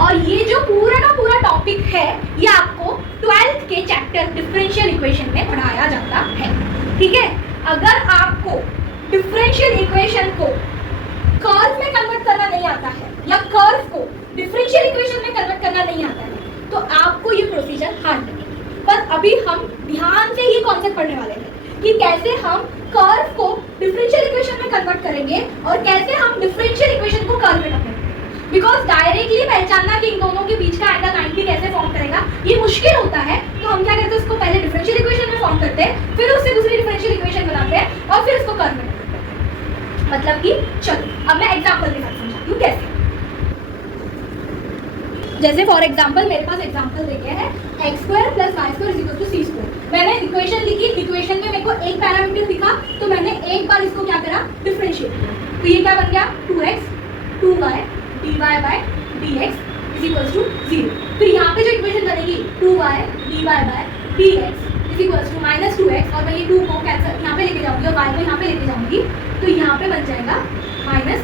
और ये जो पूरा का पूरा टॉपिक है ये आपको 12th के चैप्टर डिफरेंशियल इक्वेशन में पढ़ाया जाता है, ठीक है। अगर आपको डिफरेंशियल इक्वेशन को कर्व में कन्वर्ट करना नहीं आता है या कर्व को डिफरेंशियल इक्वेशन में कन्वर्ट करना नहीं आता है तो आपको ये प्रोसीजर हार्ड लगेगी। पर अभी हम ध्यान से ये कॉन्सेप्ट पढ़ने वाले हैं कि कैसे हम कर्व को डिफरेंशियल इक्वेशन में कन्वर्ट करेंगे और कैसे हम डिफरेंशियल इक्वेशन को कर्व में कन्वर्ट। बिकॉज डायरेक्टली पहचानना कि इन दोनों के बीच का एंगल 90 कैसे फॉर्म करेगा ये मुश्किल होता है, तो हम क्या करते हैं, उसको पहले डिफरेंशियल इक्वेशन में फॉर्म करते हैं, फिर उससे दूसरी डिफरेंशियल इक्वेशन बनाते हैं और फिर उसको कर्व में करते हैं। मतलब कि चलो अब मैं एग्जांपल के साथ समझाती हूँ कैसे। जैसे फॉर एग्जांपल मेरे पास एग्जांपल दे गया है x² + y² = c²। मैंने इक्वेशन लिखी, इक्वेशन में मेरे को एक पैरामीटर दिखा तो मैंने एक बार इसको क्या करा, डिफरेंशिएट किया। तो ये क्या बन गया, 2x 2y dy/dx = 0। फिर यहाँ पे जो इक्वेशन बनेगी 2y dy/dx = -2x, और मैं ये 2 को कैंसिल यहाँ पे लेके जाऊंगी और y को यहाँ पे लेके जाऊंगी, तो यहाँ पे बन जाएगा -x/।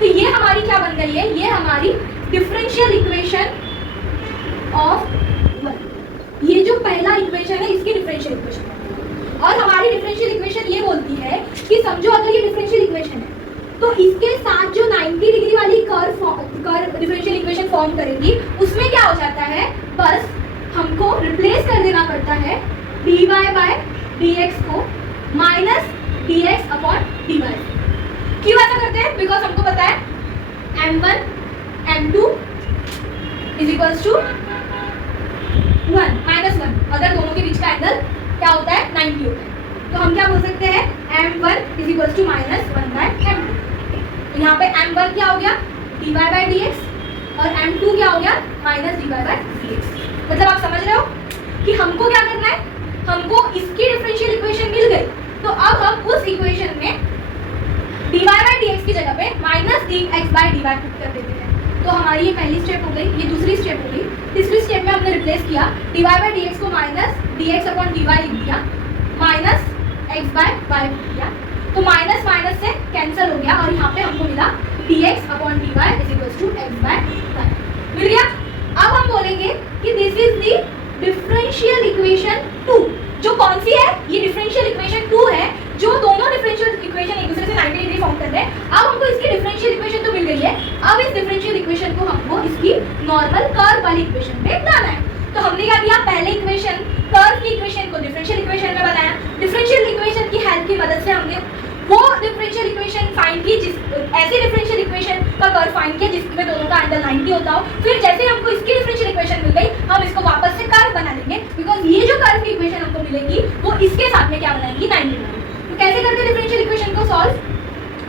तो ये हमारी क्या बन गई है, ये हमारी डिफरेंशियल इक्वेशन ऑफ 1। ये जो पहला इक्वेशन है इसकी डिफरेंशियल इक्वेशन है, और हमारी डिफरेंशियल इक्वेशन ये बोलती है कि समझो अगर ये डिफरेंशियल इक्वेशन है तो इसके साथ जो 90 डिग्री वाली कर्व डिफरेंशियल इक्वेशन फॉर्म करेगी उसमें क्या हो जाता है, बस हमको रिप्लेस कर देना पड़ता है dy/dx को -dx/dy। क्यों ऐसा करते हैं, बिकॉज हमको पता है m1 m2 = 1 -1 अगर दोनों के बीच का एंगल क्या होता है, 90 होता है। तो हम क्या बोल सकते हैं, m1 = -1/m2। यहाँ पे m1 क्या हो गया, dy/dx, और m2 क्या हो गया, -dy/dx। मतलब आप समझ रहे हो कि हमको क्या करना है, हमको इसकी डिफरेंशियल इक्वेशन मिल गई, तो अब हम उस इक्वेशन में dy/dx की जगह पे -dx/dy पुट कर देते हैं। तो हमारी ये पहली स्टेप हो गई, ये दूसरी स्टेप हो गई। तीसरी स्टेप में हमने रिप्लेस किया, dy/dx को -dx/dy लिख दिया, -x/y लिख दिया, तो माइनस माइनस से कैंसिल हो गया और यहाँ पे हमको मिला dx/dy = x/y मिल गया। अब हम बोलेंगे कि this is the differential equation 2, जो कौन सी है, ये डिफरेंशियल इक्वेशन 2 है, जो दोनों डिफरेंशियल इक्वेशन एक दूसरे से 90 डिग्री फॉर्म कर रहे हैं। अब हमको इसकी डिफरेंशियल इक्वेशन तो मिल गई है, अब इस डिफरेंशियल इक्वेशन को हमको इसकी नॉर्मल कर्व वाली इक्वेशन पे लाना है। तो हमने क्या किया, पहले इक्वेशन कर्व की इक्वेशन को डिफरेंशियल इक्वेशन में बनाया, डिफरेंशियल इक्वेशन की हेल्प की मदद से हमने वो डिफरेंशियल इक्वेशन फाइंड की जिस ऐसी डिफरेंशियल इक्वेशन का कर्व फाइंड किया जिसमें दोनों का एंगल 90 होता हो। फिर जैसे हमको इसकी डिफरेंशियल इक्वेशन मिल गई, हम इसको वापस से कर्व बना लेंगे, बिकॉज ये जो कर्व की इक्वेशन हमको मिलेगी वो इसके साथ में क्या बनाएगी, 90 डिग्री। तो कैसे करते हैं डिफरेंशियल इक्वेशन को सॉल्व,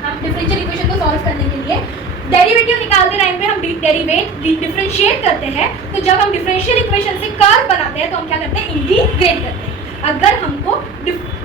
हम डिफरेंशियल इक्वेशन को सॉल्व करने के लिए डेरिवेटिव निकालते टाइम पे हम डिफरेंशिएट करते हैं। तो जब हम डिफरेंशियल इक्वेशन से कर्व बनाते हैं तो हम क्या करते हैं, इंटीग्रेट करते हैं। अगर हमको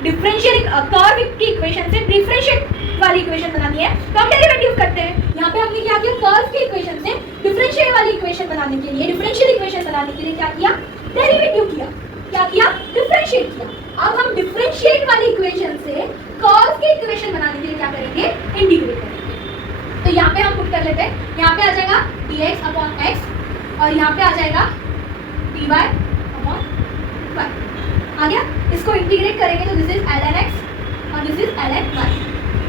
डिफरेंशियल कर्व की इक्वेशन से डिफरेंशिएट वाली इक्वेशन बनानी है तो हम डेरिवेटिव करते हैं। यहाँ पे हमने क्या किया, कर्व की इक्वेशन से डिफरेंशिएट वाली इक्वेशन बनाने के लिए, डिफरेंशियल इक्वेशन बनाने के लिए क्या किया, डेरिवेटिव किया, क्या किया, डिफरेंशिएट किया। अब हम डिफरेंशिएट वाली इक्वेशन से कर्व की इक्वेशन बनाने के लिए क्या करेंगे, इंटीग्रेट करेंगे। तो यहाँ पे हम पुट कर लेते हैं, यहाँ पे आ जाएगा dx अपॉन x और यहाँ पे आ जाएगा dy अपॉन y। आ गया, इसको इंटीग्रेट करेंगे तो दिस इज ln x और दिस इज ln y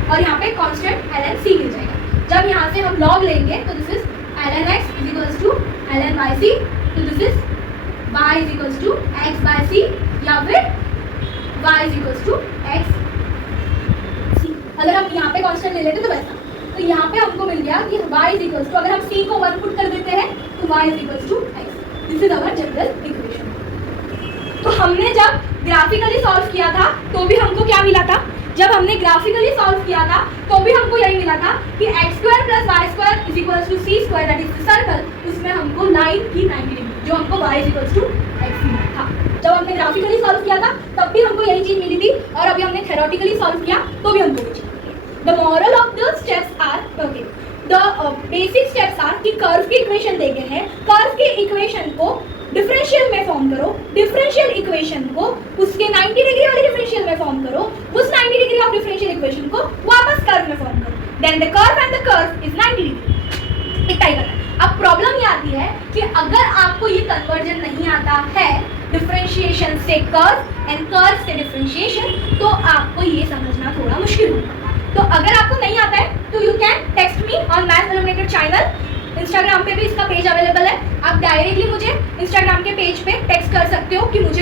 और यहाँ पे कांस्टेंट ln c मिल जाएगा। जब यहाँ से हम log लेंगे तो this is ln x is equals to ln yc, तो this is y is equals to x by c या फिर y is equals to x c। अगर हम यहाँ पे कांस्टेंट ले लेते तो वैसा, तो यहाँ पे हमको मिल गया कि y इज इक्वल्स टू, अगर हम c को 1 पुट कर देते हैं तो y is equals to x। This is our general equation. तो हमने जब ग्राफिकली सॉल्व किया था तो भी हमको क्या मिला था, जब हमने ग्राफिकली सॉल्व किया था तो भी हमको यही मिला था कि x square plus y square is equals to c square, that is the circle, उसमें हमको लाइन की 90 डिग्री, जो हमको y is equals to x मिला था। जब हमने ग्राफिकली सॉल्व किया था तब भी हमको यही चीज मिली थी और अभी हमने थ्योरेटिकली सॉल्व किया तो भी हमको यही चीज। The moral of the steps are, okay, the basic steps are कि कर्व की इक्वेशन देखे हैं, कर्व की इक्वेशन को डिफरेंशियल में फॉर्म करो, डिफरेंशियल इक्वेशन को उसके 90 डिग्री वाली डिफरेंशियल में फॉर्म करो, उस 90 डिग्री ऑफ डिफरेंशियल इक्वेशन को वापस कर्व में फॉर्म करो, then the curve and the curve is 90 degree. इतना ही करना है। अब प्रॉब्लम ये आती है कि अगर आपको ये कन्वर्जन नहीं आता है डिफरेंशिएशन से कर्व एंड कर्व से डिफरेंशिएशन, तो आपको ये समझना थोड़ा मुश्किल होगा। तो अगर आपको नहीं आता है तो you can text me on maths illuminated channel, Instagram पे भी इसका पेज अवेलेबल है। आप डायरेक्टली मुझे इंस्टाग्राम के पेज पे टेक्स्ट कर सकते हो कि मुझे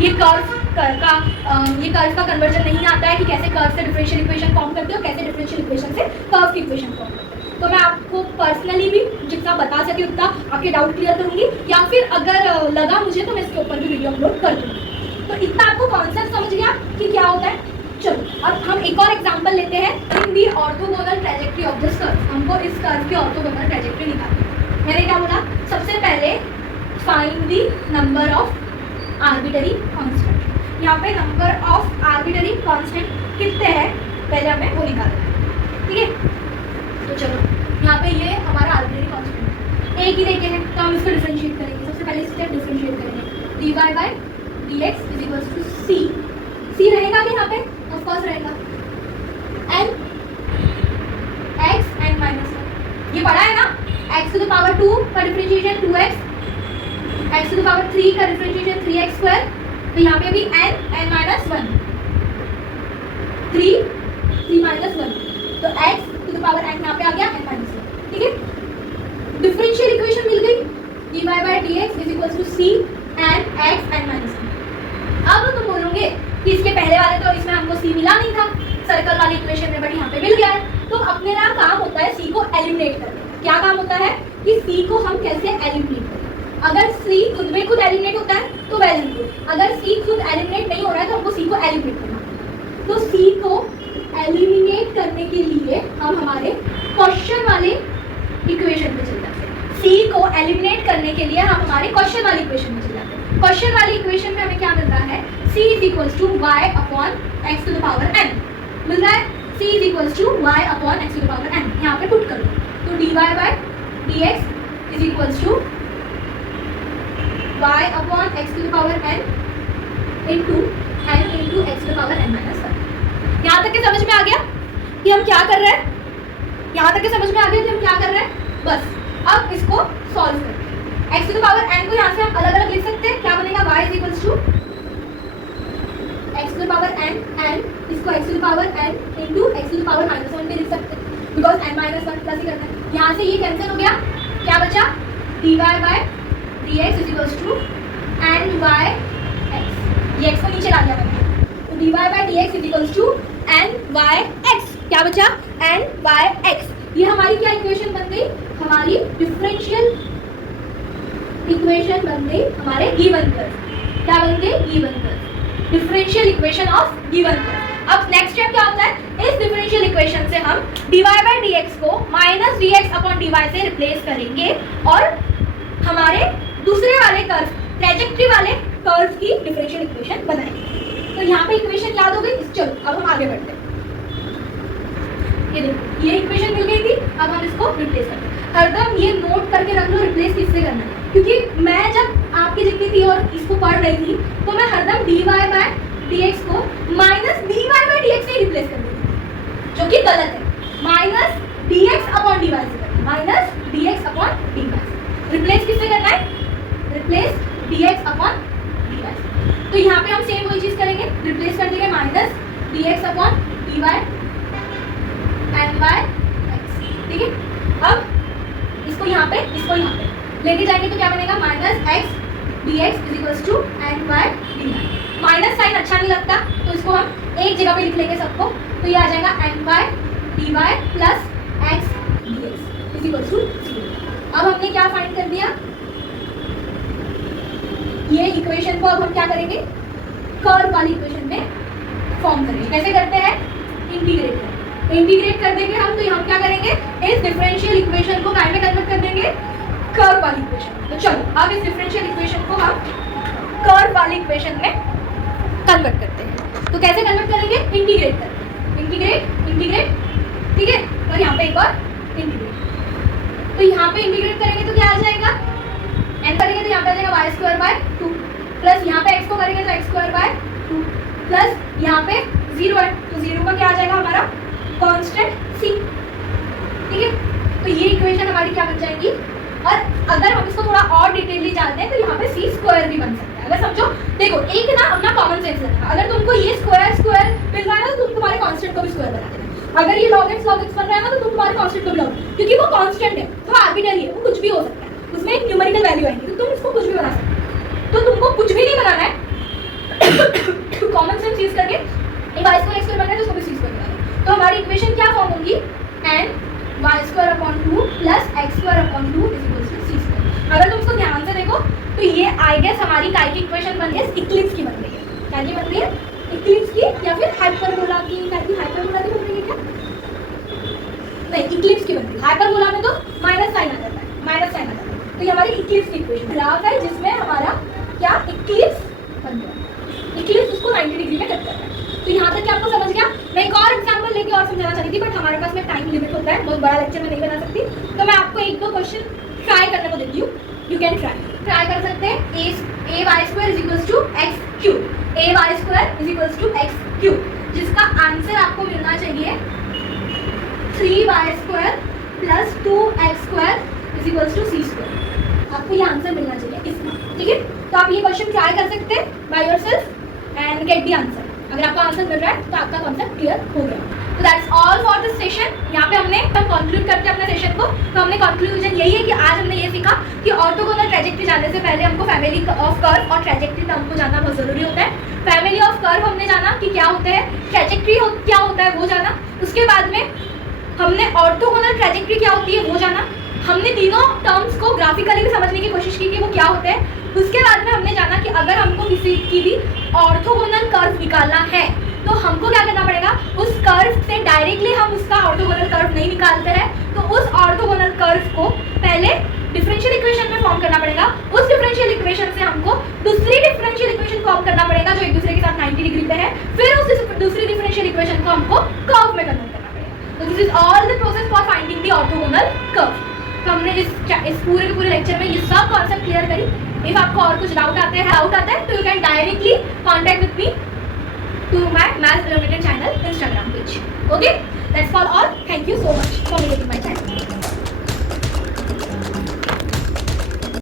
ये कर्व का कन्वर्जन नहीं आता है, कि कैसे कर्व से डिफरेंशियल इक्वेशन फॉर्म करते हो, कैसे डिफरेंशियल इक्वेशन से कर्व की इक्वेशन फॉर्म करते हो। तो मैं आपको पर्सनली भी जितना बता सके उतना आपके डाउट क्लियर करूंगी, या फिर अगर लगा मुझे तो मैं इसके ऊपर भी वीडियो अपलोड कर दूंगी। तो इतना आपको कॉन्सेप्ट समझ गया कि क्या होता है। चलो अब हम एक और एग्जांपल लेते हैं, in the orthogonal trajectory of this curve. हमको इस कर्व की ऑर्थोगोनल ट्रैजेक्टरी निकालनी है। मैंने क्या बोला, सबसे पहले find the number of arbitrary constant. यहाँ पे नंबर ऑफ आर्बिटरी कांस्टेंट कितने हैं पहले हमें वो निकालना है, ठीक है। तो चलो यहाँ पे ये हमारा आर्बिटरी कांस्टेंट एक ही देखे हैं तो हम इसको डिफरेंशिएट करेंगे। सबसे पहले स्टेप डिफरेंशिएट करेंगे, dy by dx is equals to c रहेगा कि यहाँ पे ऑफ कोर्स रहेगा n x n माइनस 1, ये पढ़ा है ना, x टू द पावर 2 का differentiation 2x, x to the power 3 का डिफरेंशिएशन 3x स्क्वायर, तो यहाँ पे भी n माइनस 1 3 माइनस 1, तो x to the power n यहाँ पे आ गया n माइनस 1, ठीक है। डिफरेंशियल इक्वेशन मिल गई, dy by dx is equals to c and x n minus 1। अब तुम बोलोगे कि इसके पहले वाले तो इसमें हमको c मिला नहीं था सर्कल वाली इक्वेशन में, बट यहाँ पे मिल गया है। तो अपने ना काम होता है c को एलिमिनेट करना। क्या काम होता है कि c को हम कैसे एलिमिनेट करें। अगर c खुद में खुद एलिमिनेट होता है तो वेल एंड गुड, अगर c खुद एलिमिनेट नहीं हो रहा है तो हमको c को एलिमिनेट करना। तो c को एलिमिनेट करने के लिए हम हमारे क्वेश्चन वाले इक्वेशन पे चल जाते हैं। c को एलिमिनेट करने के लिए हम हमारे क्वेश्चन वाली इक्वेशन में चल जाते हैं। क्वेश्चन वाली इक्वेशन में हमें क्या मिल रहा है, c is equals to y upon x to the power n मिल रहा है। c is equals to y upon x to the power n यहाँ पे पुट कर दो, तो dy by dx is equals to y upon x to the power n into x to the power n minus 1। यहाँ तक के समझ में आ गया कि हम क्या कर रहे हैं, यहाँ तक के समझ में आ गया कि हम क्या कर रहे हैं। बस अब इसको सॉल्व करते हैं। x to the power n को यहाँ से हम अलग अलग लिख सकते हैं, क्या बनेगा, y is equals to x to the power n, इसको x to the power n into x to the power minus 1 पे लिख सकते हैं, बिकॉज n माइनस 1 प्लस ही करना है। यहाँ से ये कैंसिल हो गया, क्या बचा, dy by dx is equals to n by x, ये x को नीचे ला दिया मैंने, तो dy by dx is equals to n by x, क्या बचा, n बाय x। ये हमारी क्या इक्वेशन बन गई, हमारी डिफरेंशियल इक्वेशन बन गई हमारे गिवन कर्व। क्या बन गई, given curve, differential equation of given curve. अब नेक्स्ट स्टेप क्या होता है, इस डिफरेंशियल इक्वेशन से हम dy बाय dx को माइनस dx अपॉन dy से रिप्लेस करेंगे और हमारे दूसरे वाले कर्व, ट्रैजेक्टरी वाले कर्व की डिफरेंशियल इक्वेशन बनाएंगे। तो यहाँ पे इक्वेशन याद हो गई। चलो अब हम आगे बढ़ते हैं। ये देखो ये इक्वेशन मिल गई थी, अब हम इसको रिप्लेस करते हैं। हरदम ये नोट करके रख लो रिप्लेस किससे करना है, क्योंकि मैं जब आपकी जितनी थी और इसको पढ़ रही थी तो मैं हरदम dy बाय dx को माइनस dy बाय dx से रिप्लेस कर देती थी, जो कि गलत है। माइनस dx अपॉन dy से करना, minus dx upon dy replace किससे करना है, रिप्लेस dx अपॉन dy। तो यहाँ पे हम सेम वही चीज करेंगे, रिप्लेस कर देंगे minus dx upon dy n by x, ठीक है। अब इसको यहाँ पे लेके जाएंगे तो क्या बनेगा, minus x d x is equals to n by d y. Minus sign अच्छा नहीं लगता तो इसको हम एक जगह पे लिख लेंगे सबको, तो ये आ जाएगा n by d y plus x d x is equals to 0। अब हमने क्या फाइंड कर दिया, ये इक्वेशन को अब हम क्या करेंगे, कर्व वाली इक्वेशन में फॉर्म करेंगे। कैसे करते हैं, इंटीग्रेट कर देंगे हम, तो हम क्या करेंगे, इस डिफरेंशियल इक्वेशन को काय में कन्वर्ट कर देंगे, कर्व वाली इक्वेशन। तो चलो अब इस डिफरेंशियल इक्वेशन को हम कर्व वाली इक्वेशन में कन्वर्ट करते हैं। तो कैसे कन्वर्ट करेंगे, इंटीग्रेट करेंगे, इंटीग्रेट, ठीक है। और यहाँ पे एक और इंटीग्रेट, तो यहाँ पे इंटीग्रेट करेंगे तो क्या आ जाएगा, n करेंगे तो यहाँ पे आ जाएगा वाई स्क्वायर बाय 2 प्लस यहाँ पे x को करेंगे तो एक्स स्क्वायर बाय 2 प्लस यहाँ पे 0 है तो 0 का क्या आ जाएगा हमारा कांस्टेंट c, ठीक है। तो ये इक्वेशन हमारी क्या बन जाएगी। और अगर हम इसको थोड़ा और डिटेलली जानते हैं तो यहाँ पे c स्क्वायर भी बन सकता है। अगर समझो, देखो एक ना अपना कॉमन सेंस लगेगा, अगर तुमको ये स्क्वायर मिल रहा है ना तो तुम तुम्हारे कांस्टेंट को भी स्क्वायर बना देना। अगर ये log x बन रहा है ना तो तुम तुम्हारे कांस्टेंट को भी log, क्योंकि वो कांस्टेंट है, तो आर्बिट्ररी है, वो कुछ भी हो सकता है, उसमें एक न्यूमेरिकल वैल्यू आएगी, तो तुम इसको कुछ भी बना सकते हो। तो तुमको कुछ भी नहीं बनाना है, कॉमन सेंस यूज करके एक y स्क्वायर x स्क्वायर बनना है तो उसको भी c स्क्वायर बनाना है। तो हमारी इक्वेशन क्या फॉर्म होगी, n y square upon 2 plus x square upon 2 is equal to c square. अगर तुम इसको ध्यान से देखो तो ये आई गेस हमारी काय की इक्वेशन बन रही है, इक्लिप्स की बन रही है। क्या की बन रही है, इक्लिप्स की, या फिर हाइपरबोला की, क्या की हाइपरबोला की बन रही है क्या, नहीं इक्लिप्स की बन रही है। हाइपरबोला में तो माइनस साइन आ जाता है, माइनस साइन आ जाता है, तो ये हमारी इक्लिप्स की इक्वेशन ग्राफ है जिसमें हमारा क्या इक्लिप्स बन रहा है, इक्लिप्स उसको 90 डिग्री में कट कर रहा है। तो यहाँ तक क्या आपको समझ गया। मैं एक और एग्जांपल लेके और समझाना चाहती थी, बट हमारे पास में टाइम लिमिट होता है, बहुत बड़ा लेक्चर में नहीं बना सकती, तो मैं आपको एक दो क्वेश्चन ट्राई करने को देती हूँ। यू कैन ट्राई कर सकते हैं। A y square is equals to x cube, a y square is equals to x cube, जिसका आंसर आपको मिलना चाहिए 3y square plus 2x square is equals to c square. आपको ये आंसर मिलना चाहिए इसका, ठीक है। तो आप ये क्वेश्चन ट्राई कर सकते हैं by yourself and get the answer. अगर आपको आंसर मिल रहा है तो आपका कॉन्सेप्ट क्लियर हो गया। तो that's all for this session. यहाँ पे हमने कंक्लूड करते हैं अपने सेशन को। तो हमने कंक्लूजन यही है कि आज हमने ये सीखा कि ऑर्थोगोनल ट्रैजेक्टरी जानने से पहले हमको फैमिली ऑफ कर्व और ट्रैजेक्टरी टर्म को जानना बहुत जरूरी होता है। फैमिली ऑफ कर्व हमने जाना कि क्या होते हैं, ट्रैजेक्टरी क्या होता है वो जाना, उसके बाद में हमने ऑर्थोगोनल ट्रैजेक्टरी क्या होती है वो जाना, हमने तीनों टर्म्स को ग्राफिकली भी समझने की कोशिश की कि वो क्या होते हैं। उसके बाद में हमने जाना कि अगर हमको किसी की भी ऑर्थोगोनल कर्व निकालना है तो हमको क्या करना पड़ेगा, उस कर्व से डायरेक्टली हम उसका ऑर्थोगोनल कर्व नहीं निकालते हैं, तो उस ऑर्थोगोनल कर्व को पहले डिफरेंशियल इक्वेशन में फॉर्म करना पड़ेगा। उस डिफरेंशियल इक्वेशन से हमको दूसरी डिफरेंशियल इक्वेशन फॉर्म करना पड़ेगा जो एक दूसरे के साथ 90 डिग्री पे है, फिर उस दूसरी डिफरेंशियल इक्वेशन को हमको कर्व में कन्वर्ट करना पड़ेगा। तो this is all the process for finding the orthogonal curve. तो हमने इस पूरे के पूरे लेक्चर में ये सब कॉन्सेप्ट क्लियर करी। इफ आपको और कुछ डाउट आते हैं तो you can directly contact with me to my Maths Unlimited channel Instagram page. Okay, that's for all. Thank you so much for visiting my channel.